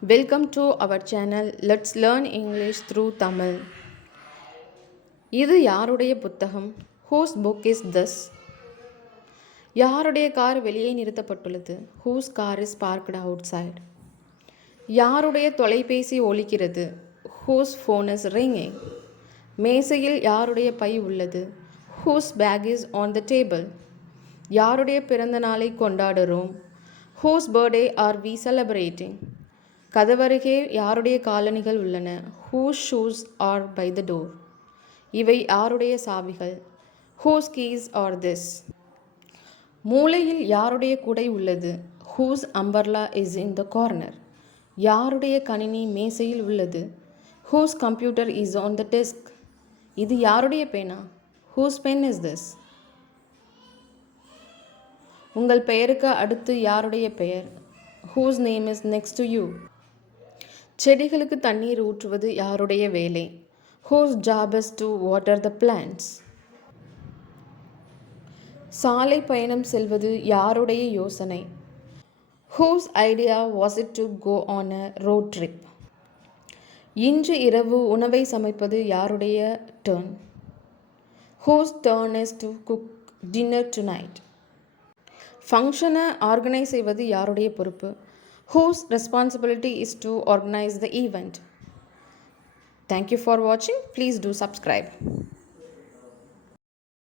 Welcome to our channel. Let's learn English through Tamil. இது யாருடைய புத்தகம்? Whose book is this? யாருடைய car வெளியே நிறுத்தப்பட்டுள்ளது? Whose car is parked outside? யாருடைய தொலைபேசி ஒலிக்கிறது? Whose phone is ringing? மேசையில் யாருடைய பை உள்ளது? Whose bag is on the table? யாருடைய பிறந்த நாளை கொண்டாடுறோம்? Whose birthday are we celebrating? கதவருகே யாருடைய காலணிகள் உள்ளன? Whose shoes are by the door? இவை யாருடைய சாவிகள்? Whose keys are this? மூலையில் யாருடைய குடை உள்ளது? Whose umbrella is in the corner? யாருடைய கணினி மேசையில் உள்ளது? Whose computer is on the desk? இது யாருடைய பேனா? Whose pen is this? உங்கள் பெயருக்கு அடுத்து யாருடைய பெயர்? Whose name is next to you? செடிகளுக்கு தண்ணீர் ஊற்றுவது யாருடைய வேலை? Whose job is to water the plants? சாலை பயணம் செல்வது யாருடைய யோசனை? Whose idea was it to go on a road trip? இன்று இரவு உணவை சமைப்பது யாருடைய turn? Whose turn is to cook dinner tonight? ஃபங்க்ஷனை ஆர்கனைஸ் செய்வது யாருடைய பொறுப்பு? Whose responsibility is to organize the event? Thank you for watching. Please do subscribe.